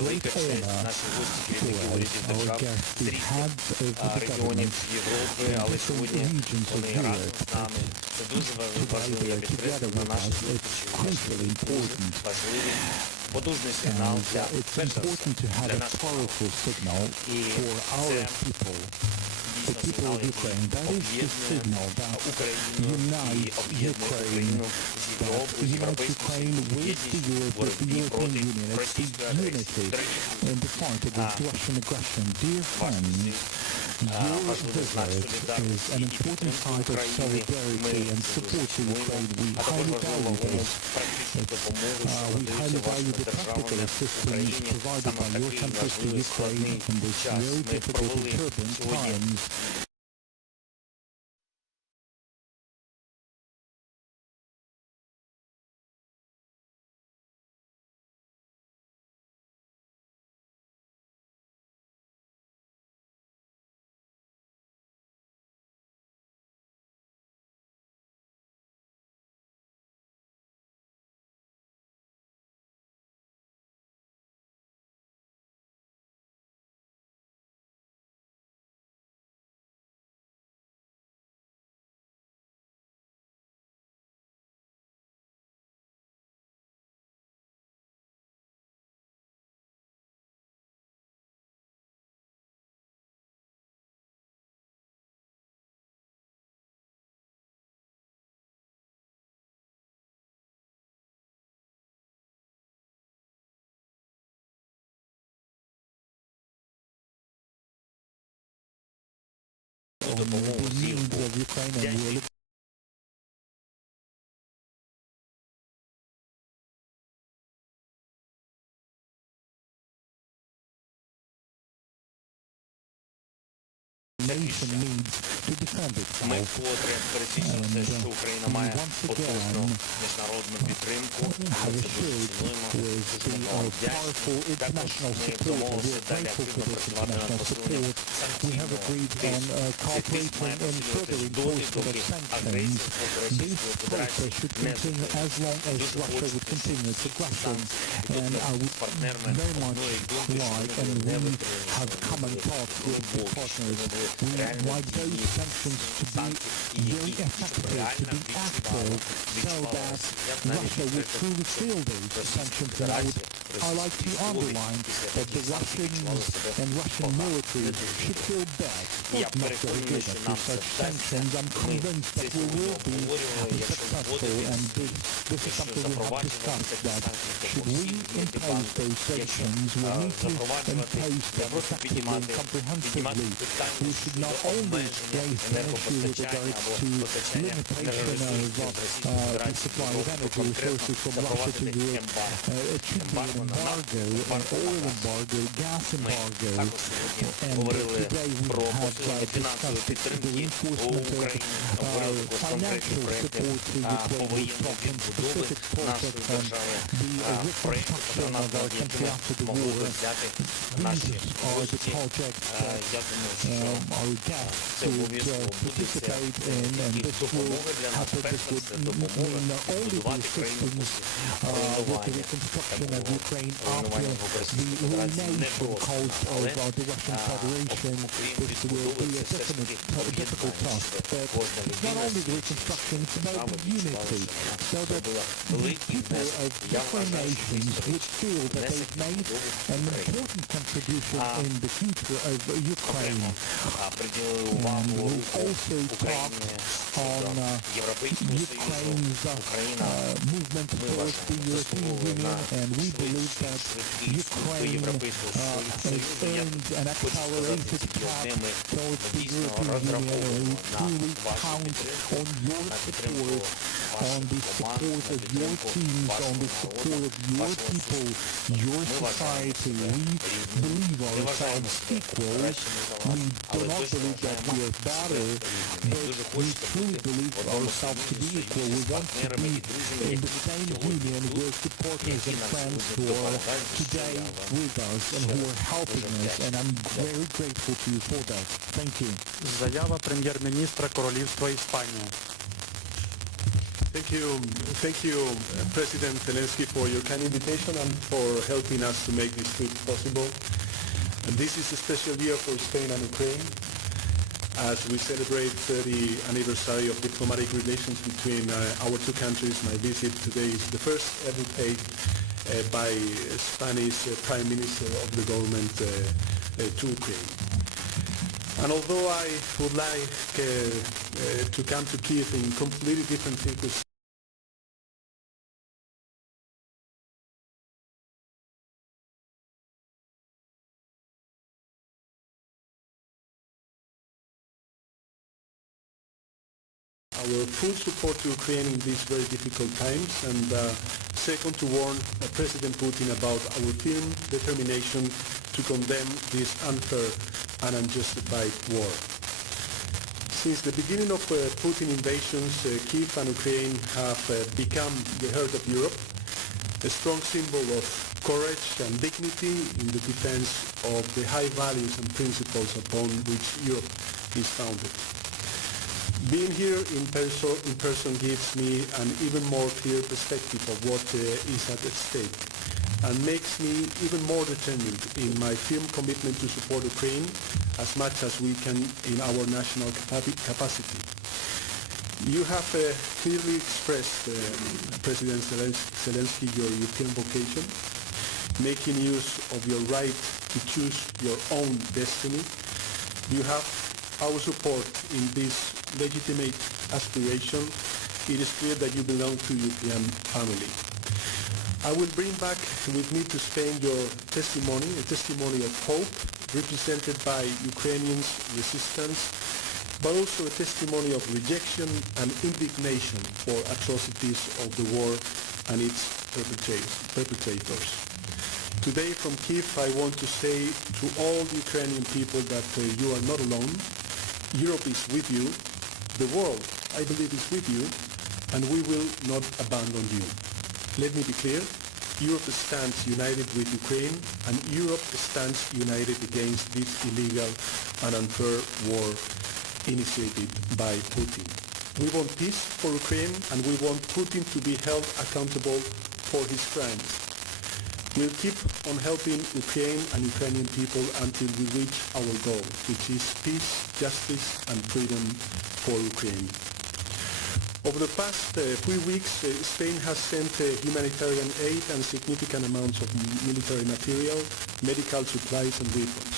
велика честь. Наші гості керівники урядів держав з різних регіонів Європи, але сьогодні вони разом з нами. Це дуже важливо, я підкреслив на нашій зустрічі. Дуже важливий, потужний сигнал для перш за все, для нашого народу. І це the people of Ukraine. That is the signal that unites Ukraine, that unites Ukraine with the European Union. It's the unity in the fight against Russian aggression. Dear friends, your visit is an important sign of solidarity and support to Ukraine. We highly value this. We highly value the practical assistance provided by your countries to Ukraine in this very difficult and turbulent times. Допомогу взимку. Ми вкотре пересвідчилися, що Україна має потужну міжнародну підтримку. Ми це дуже цінуємо. Також ми домовилися далі активно працювати над посиленням санкційного тиску. Цей тиск має посилюватись доти, доки агресія проти Російської Федерації не зупиниться. Дуже хочеться, щоб ці санкції доти з партнерами одної думки, що вони не витримують глибокі, що вони були реально those sanctions to be very effective, to be active, so that Russia would truly feel those sanctions. And I like to underline that the Russians and Russian military should feel bad, not very good after such sanctions. I'm convinced that we will be successful, and this is something we have discussed, that should we impose those sanctions, we need to impose them effectively and comprehensively. We should not only raise the issue with regards to limitation of the supply of energy resources from Russia to Europe. It should be an embargo, an oil embargo, gas embargo, and today we have discussed the reinforcement of financial support to Ukraine. We're talking specific projects on the reconstruction of our country after the war. These are the projects that our guests would participate in, and this will happen. This would mean not only the assistance with the reconstruction of Ukraine after the ruination caused by the Russian Federation. This will be a difficult task, but it's not only the reconstruction, it's about the unity, so that the people of different nations would feel that they've made an important contribution in the future of Ukraine. And we'll also talk on Ukraine's movement towards the European Union, and we believe that Ukraine has earned an accelerated path towards the European Union, and we truly count on your support, on the support of your teams, on the support of your people, your society. We believe ourselves equal. We do not believe that we are better, but we truly believe ourselves to be equal. We want to be in the same union with the partners and friends who are today with us and who are helping us, and I'm very grateful to you for that. Thank you. Заява прем'єр-міністра Королівства Іспанії. Thank you, President Zelensky, for your kind invitation and for helping us to make this trip possible. And this is a special year for Spain and Ukraine, as we celebrate 30th anniversary of diplomatic relations between our two countries. My visit today is the first ever paid by Spanish Prime Minister of the government to Ukraine. And although I would like to come to Kiev in completely different circumstances, our full support to Ukraine in these very difficult times, and second, to warn President Putin about our firm determination to condemn this unfair and unjustified war. Since the beginning of Putin invasions, Kiev and Ukraine have become the heart of Europe, a strong symbol of courage and dignity in the defense of the high values and principles upon which Europe is founded. Being here in person gives me an even more clear perspective of what is at stake, and makes me even more determined in my firm commitment to support Ukraine as much as we can in our national capacity. You have clearly expressed, President Zelensky, your European vocation, making use of your right to choose your own destiny. You have our support in this legitimate aspiration. It is clear that you belong to European family. I will bring back with me to Spain your testimony, a testimony of hope represented by Ukrainians' resistance, but also a testimony of rejection and indignation for atrocities of the war and its perpetrators. Today from Kiev, I want to say to all the Ukrainian people that you are not alone. Europe is with you. The world, I believe, is with you, and we will not abandon you. Let me be clear. Europe stands united with Ukraine, and Europe stands united against this illegal and unfair war initiated by Putin. We want peace for Ukraine, and we want Putin to be held accountable for his crimes. We'll keep on helping Ukraine and Ukrainian people until we reach our goal, which is peace, justice, and freedom for Ukraine. Over the past 3 weeks, Spain has sent humanitarian aid and significant amounts of military material, medical supplies, and weapons.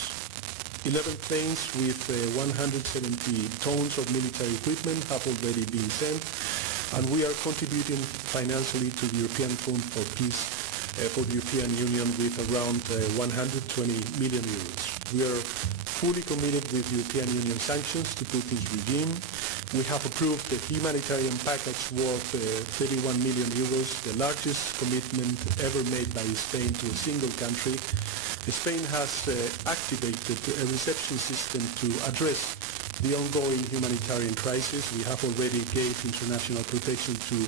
11 planes with 170 tons of military equipment have already been sent, and we are contributing financially to the European Fund for Peace for the European Union with around 120 million euros. We are fully committed with European Union sanctions to Putin's regime. We have approved a humanitarian package worth 31 million euros, the largest commitment ever made by Spain to a single country. Spain has activated a reception system to address the ongoing humanitarian crisis. We have already gave international protection to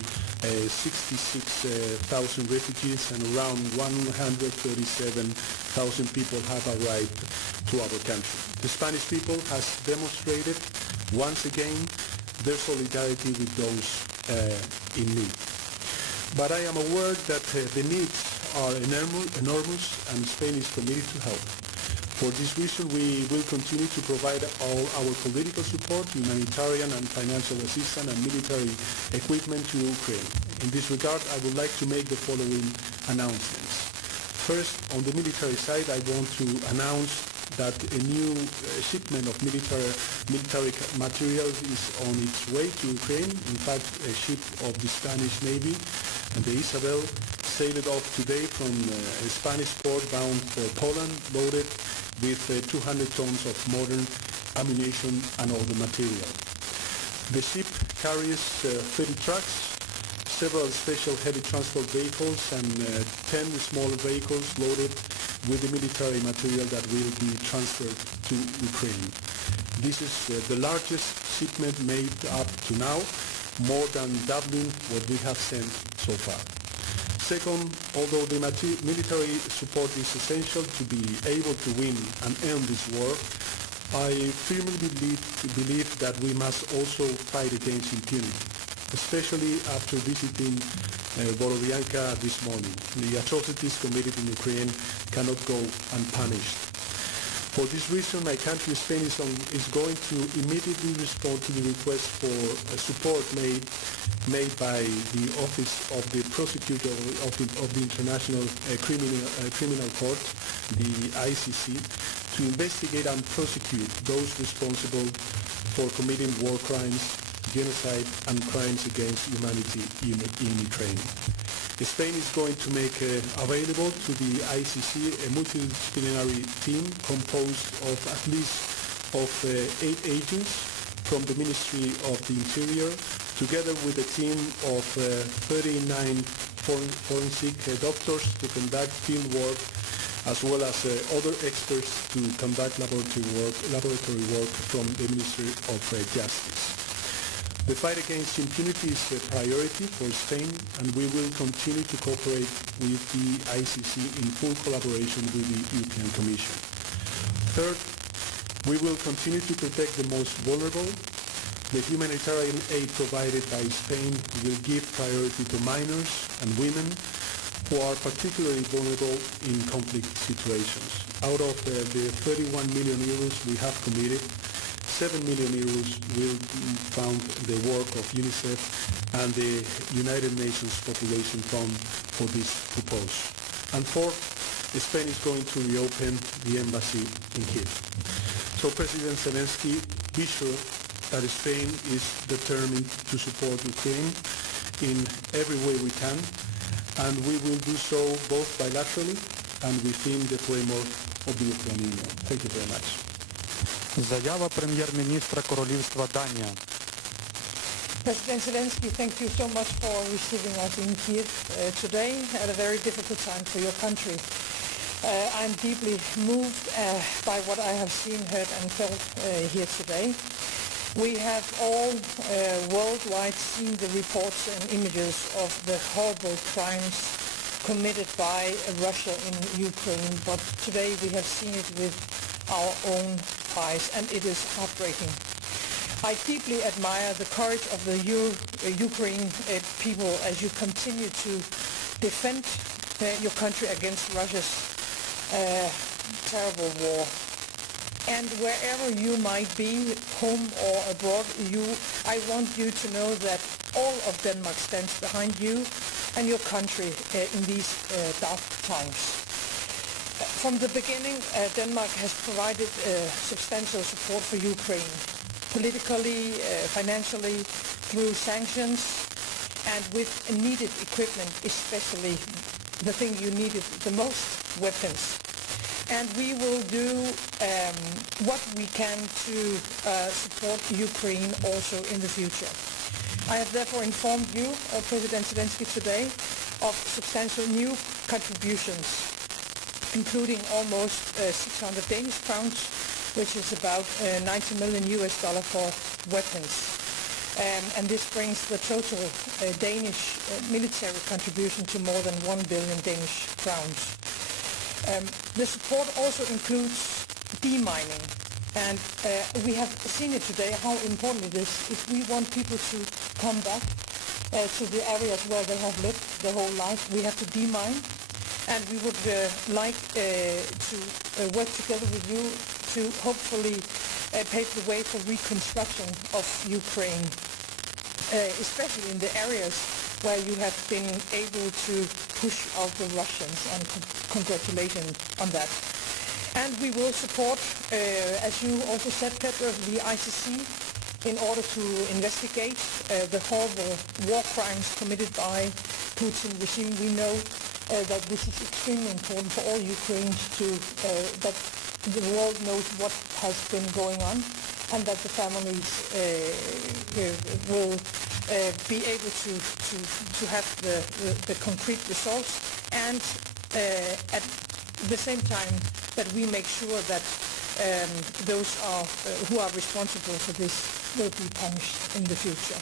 66,000 refugees, and around 137,000 people have arrived to our country. The Spanish people has demonstrated once again their solidarity with those in need. But I am aware that the needs are enormous, and Spain is committed to help. For this reason, we will continue to provide all our political support, humanitarian and financial assistance, and military equipment to Ukraine. In this regard, I would like to make the following announcements. First, on the military side, I want to announce that a new shipment of military material is on its way to Ukraine. In fact, a ship of the Spanish Navy, the Isabel, sailed off today from a Spanish port bound for Poland, loaded with 200 tons of modern ammunition and other material. The ship carries 30 trucks, several special heavy transport vehicles, and 10 smaller vehicles loaded with the military material that will be transferred to Ukraine. This is the largest shipment made up to now, more than doubling what we have sent so far. Second, although the military support is essential to be able to win and end this war, I firmly believe that we must also fight against impunity. especially after visiting Borodianka this morning. The atrocities committed in Ukraine cannot go unpunished. For this reason, my country, Spain, is going to immediately respond to the request for support made by the Office of the Prosecutor of the International Criminal Court, the ICC, to investigate and prosecute those responsible for committing war crimes, genocide, and crimes against humanity in Ukraine. Spain is going to make available to the ICC a multidisciplinary team composed of at least 8 agents from the Ministry of the Interior, together with a team of 39 forensic doctors to conduct field work, as well as other experts to conduct laboratory work from the Ministry of Justice. The fight against impunity is a priority for Spain, and we will continue to cooperate with the ICC in full collaboration with the European Commission. Third, we will continue to protect the most vulnerable. The humanitarian aid provided by Spain will give priority to minors and women who are particularly vulnerable in conflict situations. Out of the 31 million euros we have committed, 7 million euros will fund the work of UNICEF and the United Nations Population Fund for this purpose. And fourth, Spain is going to reopen the embassy in Kiev. So President Zelensky, be sure that Spain is determined to support Ukraine in every way we can, and we will do so both bilaterally and within the framework of the European Union. Thank you very much. Заява прем'єр-міністра Королівства Данія. President Zelensky, thank you so much for receiving us in Kiev today at a very difficult time for your country. I'm deeply moved by what I have seen, heard and felt here today. We have all worldwide seen the reports and images of the horrible crimes committed by Russia in Ukraine, but today we have seen it with our own eyes, and it is heartbreaking. I deeply admire the courage of the Ukraine people as you continue to defend your country against Russia's terrible war. And wherever you might be, home or abroad, I want you to know that all of Denmark stands behind you and your country in these dark times. From the beginning, Denmark has provided substantial support for Ukraine, politically, financially, through sanctions, and with needed equipment, especially the thing you needed the most, weapons. And we will do what we can to support Ukraine also in the future. I have therefore informed you, President Zelensky, today of substantial new contributions, including almost 600 Danish crowns, which is about $90 million for weapons. And this brings the total Danish military contribution to more than 1 billion Danish crowns. The support also includes demining, and we have seen it today how important it is if we want people to come back to the areas where they have lived their whole life. We have to demine, and we would like to work together with you to hopefully pave the way for reconstruction of Ukraine, especially in the areas where you have been able to push out the Russians, and congratulations on that. And we will support, as you also said, Peter, the ICC in order to investigate the horrible war crimes committed by Putin regime. We know that this is extremely important for all Ukrainians to that the world knows what has been going on, and that the families will be able to have the concrete results, and at the same time that we make sure that those who are responsible for this will be punished in the future.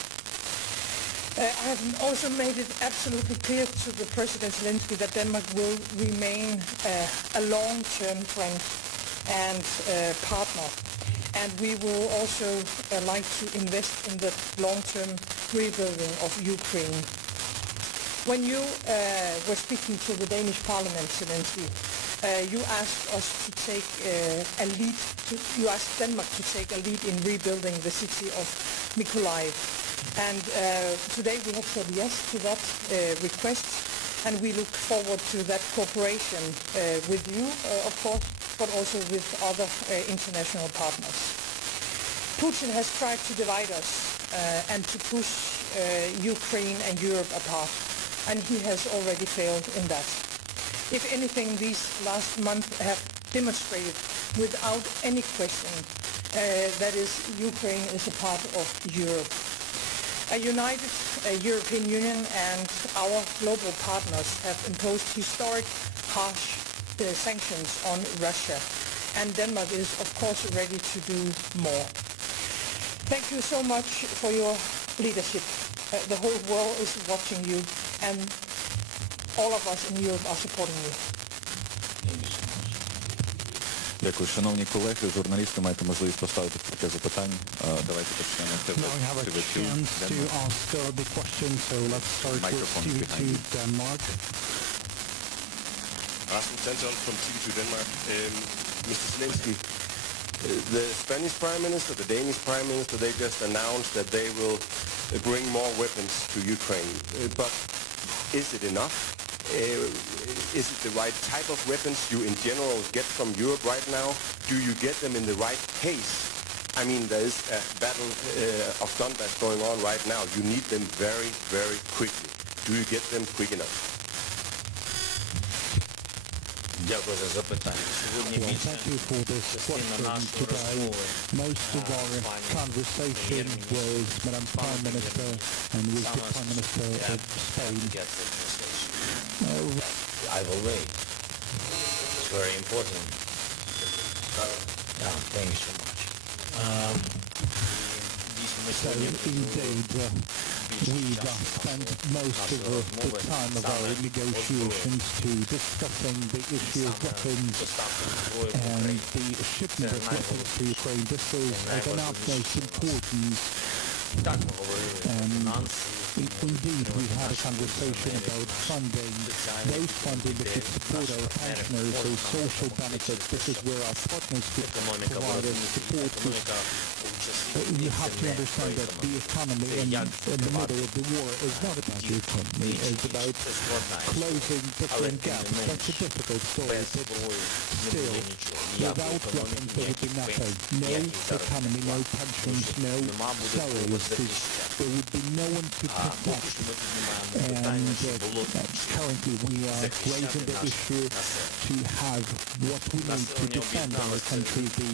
I have also made it absolutely clear to the President Zelensky that Denmark will remain a long-term friend and partner. And we will also like to invest in the long-term rebuilding of Ukraine. When you were speaking to the Danish Parliament, Zelensky, you asked us to take a lead. You asked Denmark to take a lead in rebuilding the city of Mykolaiv. And today we have said yes to that request, and we look forward to that cooperation with you, of course, but also with other international partners. Putin has tried to divide us and to push Ukraine and Europe apart, and he has already failed in that. If anything, these last months have demonstrated without any question that is, Ukraine is a part of Europe. A united European Union and our global partners have imposed historic, harsh sanctions on Russia, and Denmark is, of course, ready to do more. Thank you so much for your leadership. The whole world is watching you, and all of us in Europe are supporting you. Дякую. Шановні колеги, журналісти, маєте можливість поставити таке запитання. Давайте почнемо. Now we have a chance to ask the question, so let's start with TV2 Denmark. Rasmus Sanches from TV2 Denmark. Mr. Zelensky, the Spanish Prime Minister, the Danish Prime Minister, they just announced that they will bring more weapons to Ukraine. But is it enough? Is it the right type of weapons you in general get from Europe right now? Do you get them in the right pace? I mean, there is a battle of Donbass going on right now. You need them very, very quickly. Do you get them quick enough? Дякую за запитання. Сьогодні більше частина нашої розмови Most of our conversation was Madam Prime Minister and with the Prime Minister of Spain. I will wait. It's very important. Yeah, thank you so much. So indeed, we've spent most of the time of our negotiations to discussing the issue of weapons and the shipment of weapons to Ukraine. This is of an utmost importance. Indeed, we had a conversation about funding, those funding that could support our pensioners, those social benefits. This is where our partners could provide us support. You have to understand that the economy in the middle of the war is not about the economy. It's about closing different gaps. That's a difficult story, but still, without weapons there would be nothing. No economy, no pensions, no salaries. There would be no one to protect. And currently we are raising the issue to have what we need to defend our country. The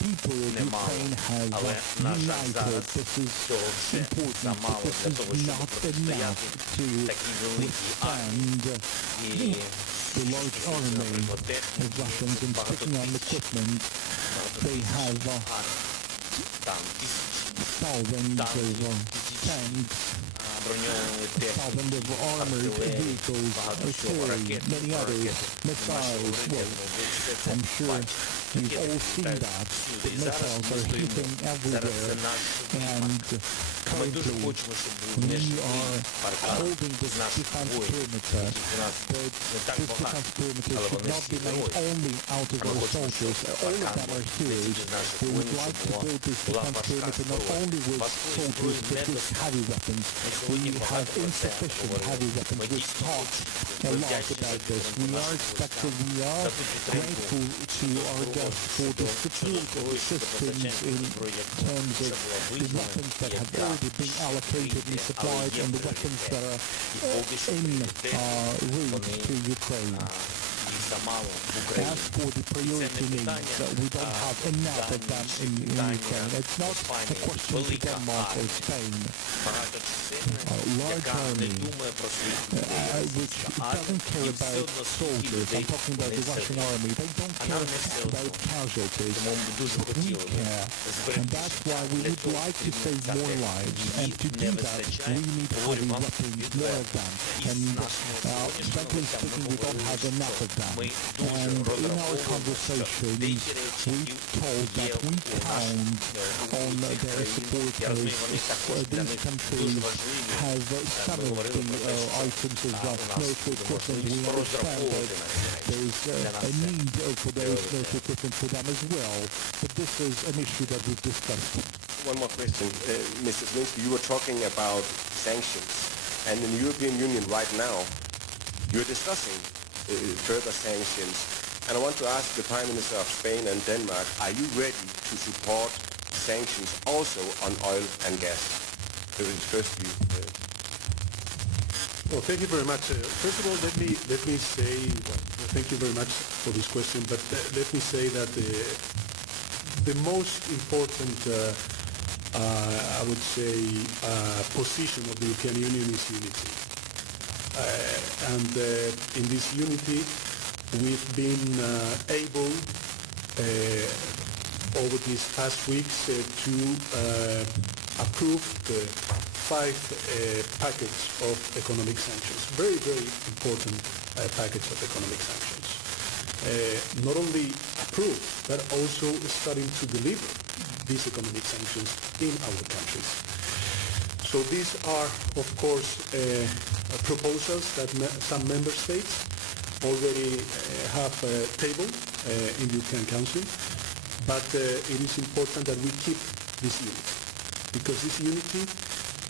people of Ukraine have united. This is important, but this is not enough to withstand the large army of Russians and sticking on equipment. They have thousands of tanks, thousands of armored vehicles, artillery, many others, missiles. Well, I'm sure you've all seen that. The missiles are hitting everywhere, and currently we are holding this defense perimeter, but this defense perimeter should not be made only out of our soldiers. All of them are heroes. We would like to build this defense perimeter not only with soldiers but with heavy weapons. We have insufficient heavy weapons. We've talked a lot about this. We are grateful to our guests for the support of the systems in terms of the weapons that have already been allocated and supplied and the weapons that are en route to Ukraine. As for the priority needs, we don't have enough of them in Ukraine. It's not a question to Denmark or Spain. A large army which doesn't care about soldiers. I'm talking about the Russian army. They don't care about casualties. We care. And that's why we would like to save more lives. And to do that, we need heavy weapons, more of them. And frankly speaking, we don't have enough of them. Ми дуже And in our розраховуємо, що conversations, деякі речі we told that we count on their support as these countries have some of the items as military equipment. We understand that there is a need for those military equipment for them as well, but this is an issue that we've discussed. One more question. Mr. Zelinsky, you were talking about sanctions, and in the European Union right now, you're discussing further sanctions. And I want to ask the Prime Minister of Spain and Denmark, are you ready to support sanctions also on oil and gas? First view. Well, thank you very much. First of all, let me say, thank you very much for this question, but let me say that the most important, I would say, position of the European Union is unity. And in this unity, we've been able over these past weeks to approve the 5 package of economic sanctions. Very, very important package of economic sanctions. Not only approved, but also starting to deliver these economic sanctions in our countries. So these are, of course, proposals that some member states already have tabled in the European Council, but it is important that we keep this unity, because this unity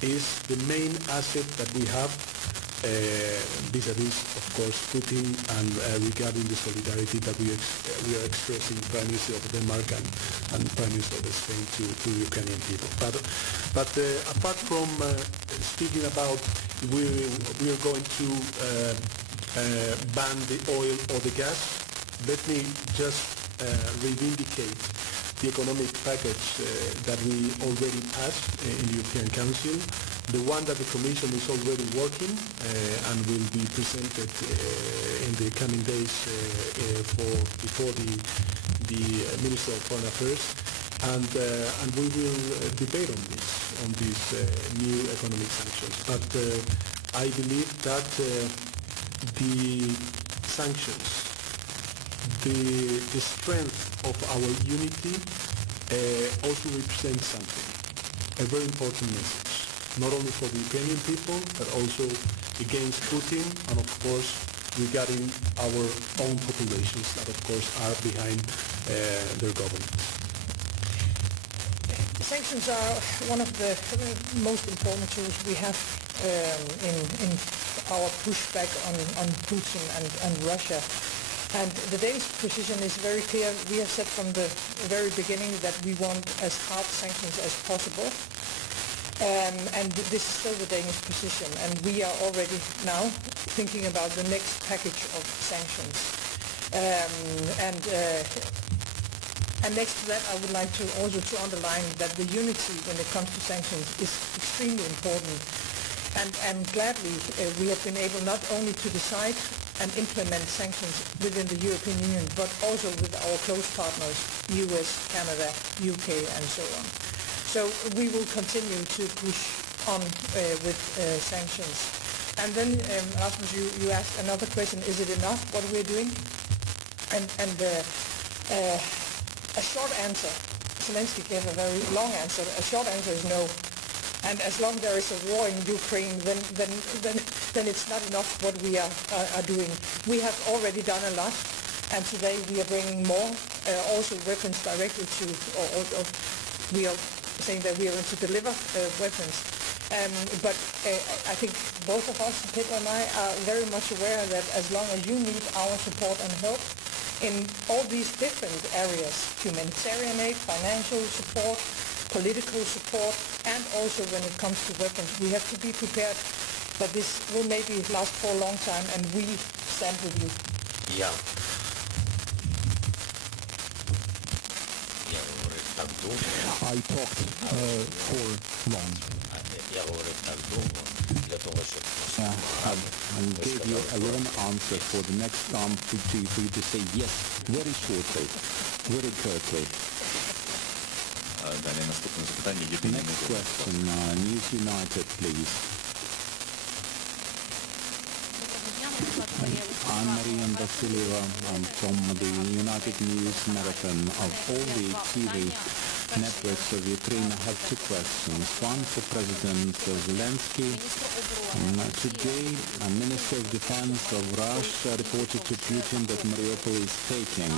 is the main asset that we have vis-a-vis, of course, Putin, and regarding the solidarity that we are expressing, Prime Minister of Denmark and Prime Minister of Spain to the Ukrainian people. But apart from speaking about we are going to ban the oil or the gas, let me just reivindicate the economic package that we already passed in the European Council, the one that the Commission is already working and will be presented in the coming days before the Minister of Foreign Affairs, and we will debate on these new economic sanctions. But I believe that the sanctions, the strength of our unity also represents something, a very important message, not only for the Ukrainian people, but also against Putin, and of course regarding our own populations that of course are behind their government. Sanctions are one of the most important tools we have in our pushback on Putin and Russia. And the Danish position is very clear. We have said from the very beginning that we want as hard sanctions as possible. And this is still the Danish position. And we are already now thinking about the next package of sanctions. And next to that, I would like to also to underline that the unity when it comes to sanctions is extremely important. And gladly, we have been able not only to decide and implement sanctions within the European Union, but also with our close partners, US, Canada, UK, and so on. So we will continue to push on with sanctions. And then, Rasmus, you asked another question, is it enough what we're doing? And a short answer, Zelensky gave a very long answer, a short answer is no. And as long as there is a war in Ukraine, then it's not enough what we are doing. We have already done a lot, and today we are bringing more, also weapons directly to, or we are saying that we are going to deliver weapons. But I think both of us, Peter and I, are very much aware that as long as you need our support and help in all these different areas, humanitarian aid, financial support, political support, and also when it comes to weapons, we have to be prepared that this will maybe last for a long time, and we stand with you. Я говорив так довго. I talked for long. Я говорив так довго для того, щоб And gave you a long answer for the next time for you to say yes very shortly, very curtly. Далі наступне запитання. Next question, News United, please. I'm Marian Vasilieva. I'm from the United News Marathon. Of all the TV networks of Ukraine, I have two questions. One for President Zelensky. Today, Minister of Defense of Russia reported to Putin that Mariupol is taken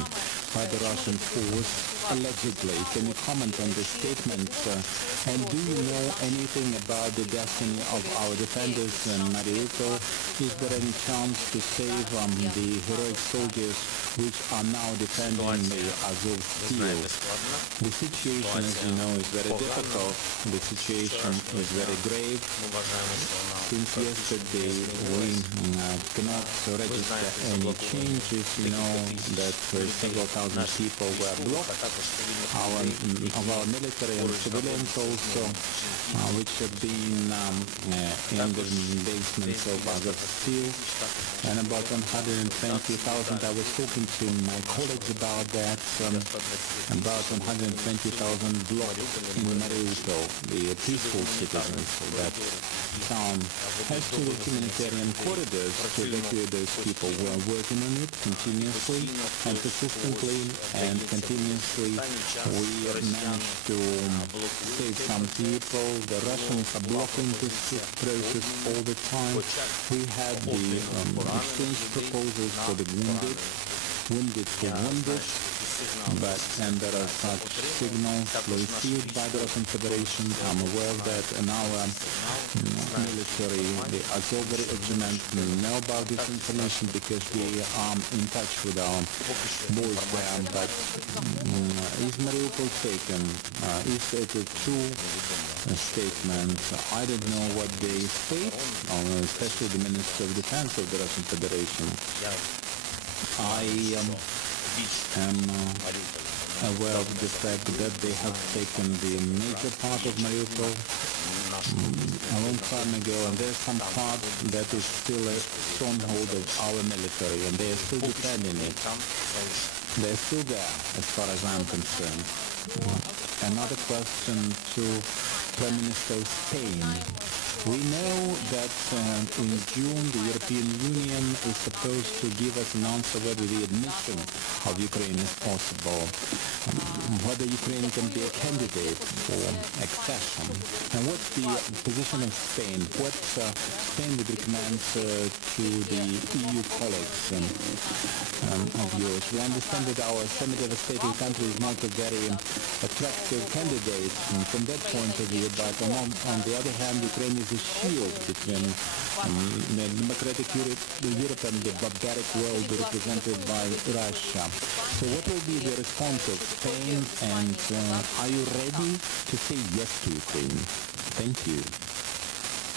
by the Russian force, allegedly. Can you comment on this statement? And do you know anything about the destiny of our defenders in Mariupol? Is there any chance to save the heroic soldiers which are now defending the Azov Steel? The situation, as you know, is very difficult. The situation is very grave. Since yesterday, we cannot register any changes. You know that several thousand people were blocked. Our military and civilians also, which have been in the basements of Azov Steel, and about 120,000. I was talking to my colleagues about that. About 120,000 blocked in Mariupol, the peaceful citizens of that town. As to the humanitarian corridors to evacuate those people, we are working on it continuously and consistently and continuously. We managed to save some people. The Russians are blocking this process all the time. We had the exchange proposals for the wounded for wounded, and there are such signals received by the Russian Federation. I'm aware of that, and our military, the Azov regiment, know about this information because we are in touch with our boys there. But is Mariupol taken? Is it a true statement? I don't know what they state, especially the Minister of Defense of the Russian Federation. I am aware of the fact that they have taken the major part of Mariupol a long time ago, and there's some part that is still a stronghold of our military, and they are still defending it. They're still there, as far as I'm concerned. Another question to Prime Minister of Spain. We know that in June the European Union is supposed to give us an answer whether the admission of Ukraine is possible, whether Ukraine can be a candidate for accession. And what's the position of Spain? What Spain would recommend to the EU colleagues of yours? We understand that our semi-devastated country is not a very attractive candidate from that point of view, but on the other hand, Ukraine is a shield between the democratic Europe and the barbaric world represented by Russia. So what will be the response of Spain, and are you ready to say yes to Ukraine? Thank you.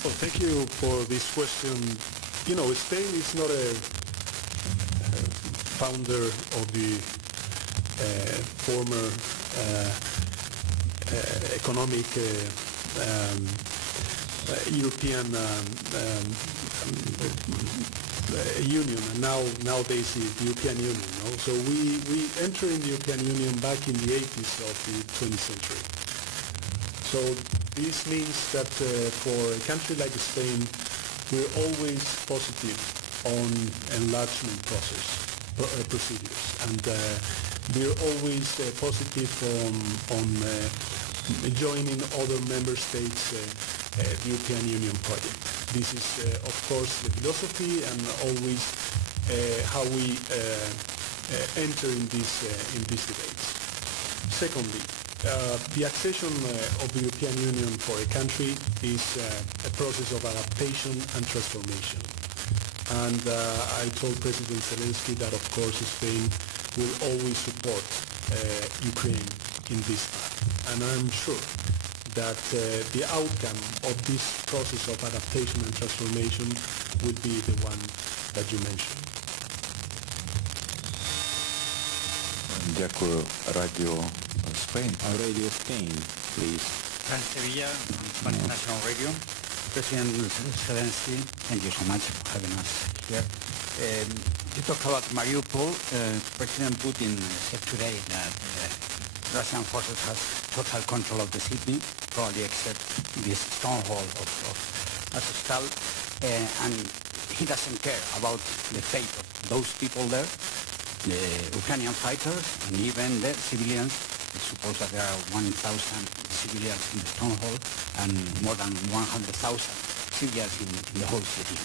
Well, thank you for this question. You know, Spain is not a founder of the former economic European Union, and nowadays the European Union. No? So we entered in the European Union back in the 80s of the 20th century. So this means that for a country like Spain, we're always positive on enlargement procedures, and we're always positive on joining other member states the European Union project. This is, of course, the philosophy and always how we enter in these debates. Secondly, the accession of the European Union for a country is a process of adaptation and transformation. And I told President Zelensky that, of course, Spain will always support Ukraine in this path. And I'm sure that the outcome of this process of adaptation and transformation would be the one that you mentioned. Дякую. Radio Spain. Radio Spain, please. France Sevilla, Spanish National Radio. President Zelensky, thank you so much for having us here. You talk about Mariupol. President Putin said today that Russian forces have total control of the city, probably except this stronghold of Azovstal, and he doesn't care about the fate of those people there, the Ukrainian fighters, and even the civilians. I suppose that there are 1,000 civilians in the stronghold and more than 100,000 civilians in the whole city.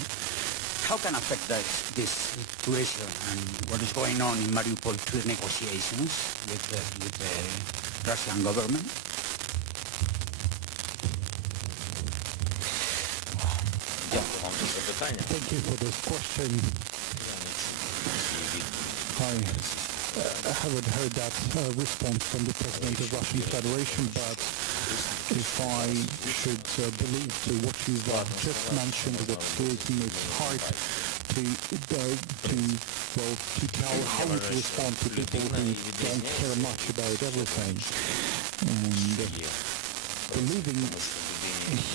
How can affect this situation and what is going on in Mariupol to the negotiations with the Russian government? Thank you for this question. I haven't heard that response from the President of the Russian Federation, but if I should believe to what you've just mentioned, that it's hard to tell how to respond to people who don't care much about everything. And believing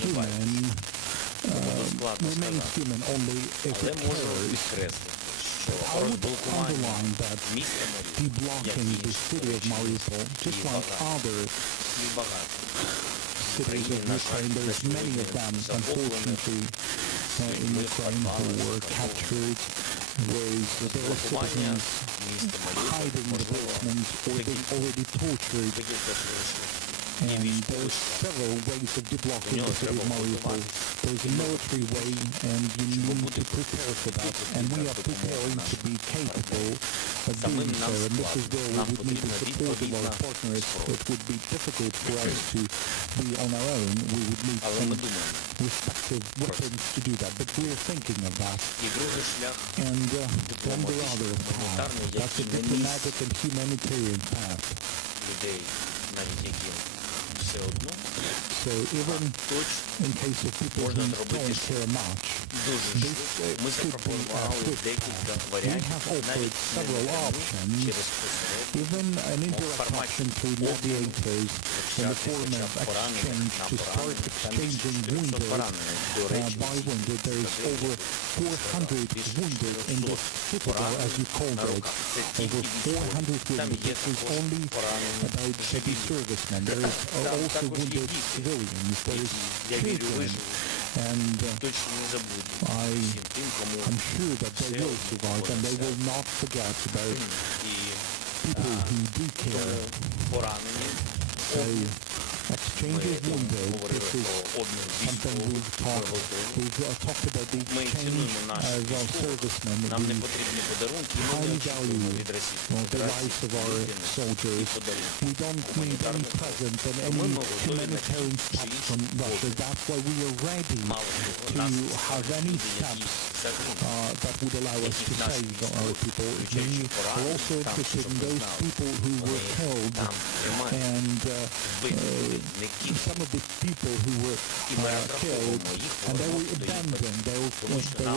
human remains human only if it cares. I would underline that deblocking the city of Mariupol, just like other cities of Ukraine, there's many of them, unfortunately, in Ukraine who were captured with their citizens hiding in the basements or being already tortured. And there's several ways of deblocking the city of Mariupol. There's a military way, and you need to prepare for that. And we are preparing to be capable of doing so. And this is where we would need the support of our partners. It would be difficult for us to be on our own. We would need some respective weapons to do that. But we are thinking of that. And then the other path, that's a diplomatic and humanitarian path. So even in case of people who don't care much, this could be a quick path. We have offered several options, even an indirect option through mediators in the form of exchange to start exchanging wounded by wounded. There is over 400 wounded in this citadel, as you called it. Over 400 wounded. This is only about heavy servicemen. There is also wounded civilians, there is children, and I'm sure that they will survive and they will not forget about people who do care. So, exchange of wounded, this is something we've talked about the exchange of our servicemen. We highly value the lives of our soldiers. We don't need any present and any humanitarian steps from Russia. That's why we are ready to have any steps that would allow us to save our people. We are also interested in those people who were killed and some of the people who were killed, and they were abandoned, they were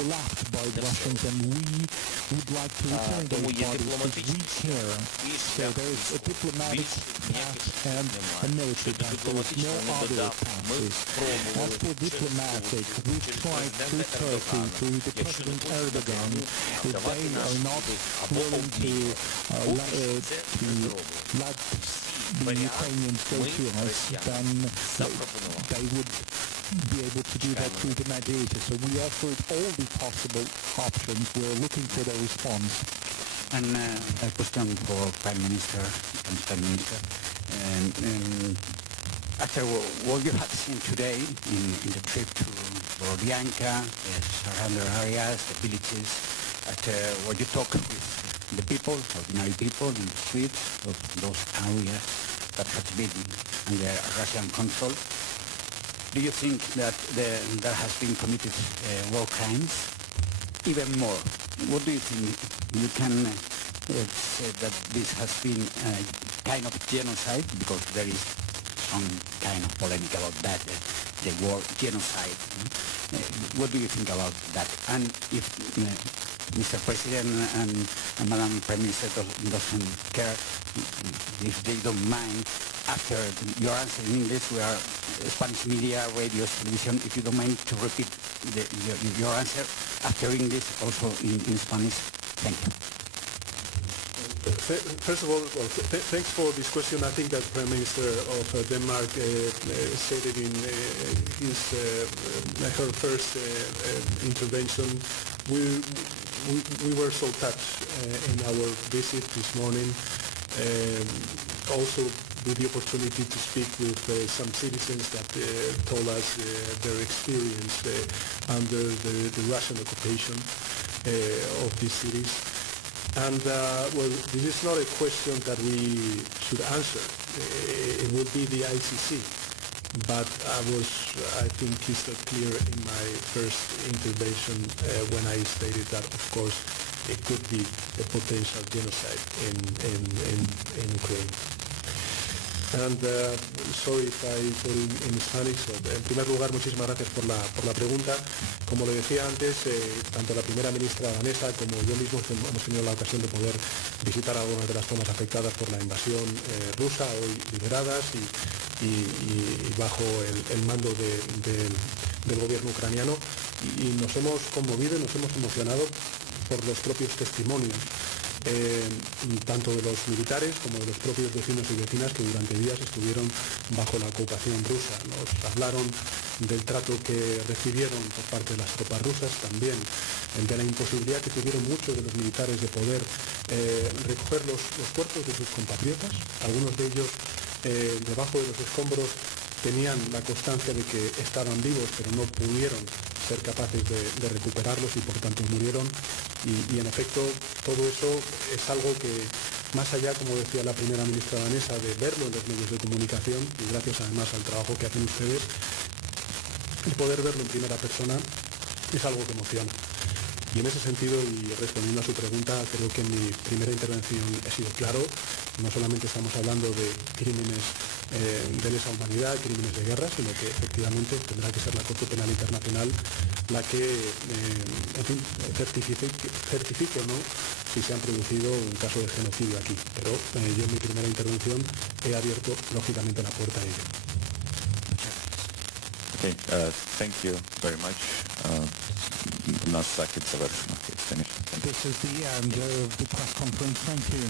left by the Russians, and we would like to return those bodies because we care. So there is a diplomatic path and a military path. There is no other paths. As for diplomatic, we've tried through Turkey, through the President Erdogan, if they are not willing to let the Ukrainians go to us, then they would be able to do that through the mediator. So we offered all the possible options. We're looking for their response. And a question for Prime Minister. After what you have seen today in the trip to Borodianka, the surrounding areas, the villages, after what you talk with the people, ordinary people in the streets of those areas that have been under Russian control, do you think that there has been committed war crimes? Even more, what do you think? You can say that this has been a kind of genocide, because there is some kind of polemic about that, the war genocide. What do you think about that? And if Mr. President and Madam Prime Minister doesn't care, if they don't mind, after your answer in English, we are Spanish media, radio, television, if you don't mind to repeat your answer after English, also in Spanish. Thank you. First of all, thanks for this question. I think that Prime Minister of Denmark stated in her first intervention we were so touched in our visit this morning, also with the opportunity to speak with some citizens that told us their experience under the Russian occupation of these cities. And well, this is not a question that we should answer. It would be the ICC. But I think, crystal clear in my first intervention when I stated that, of course, it could be a potential genocide in Ukraine. And sorry if I go in Spanish. En primer lugar, muchísimas gracias por la pregunta. Como le decía antes, tanto la primera ministra danesa como yo mismo hemos tenido la ocasión de poder visitar algunas de las zonas afectadas por la invasión rusa, hoy liberadas y bajo el mando del gobierno ucraniano, y nos hemos conmovido y nos hemos emocionado por los propios testimonios, tanto de los militares como de los propios vecinos y vecinas que durante días estuvieron bajo la ocupación rusa. Nos hablaron del trato que recibieron por parte de las tropas rusas, también de la imposibilidad que tuvieron muchos de los militares de poder recoger los cuerpos de sus compatriotas. Algunos de ellos debajo de los escombros tenían la constancia de que estaban vivos, pero no pudieron ser capaces de recuperarlos y por tanto murieron. Y en efecto todo eso es algo que, más allá, como decía la primera ministra danesa, de verlo en los medios de comunicación, y gracias además al trabajo que hacen ustedes, el poder verlo en primera persona es algo que emociona. Y en ese sentido, y respondiendo a su pregunta, creo que en mi primera intervención he sido claro. No solamente estamos hablando de crímenes de lesa humanidad, crímenes de guerra, sino que efectivamente tendrá que ser la Corte Penal Internacional la que, en fin, certifique o no si se han producido un caso de genocidio aquí. Pero yo en mi primera intervención he abierto lógicamente la puerta a ello. Okay, thank you very much. Нас захід завершено. This is the end of the press conference. Thank you.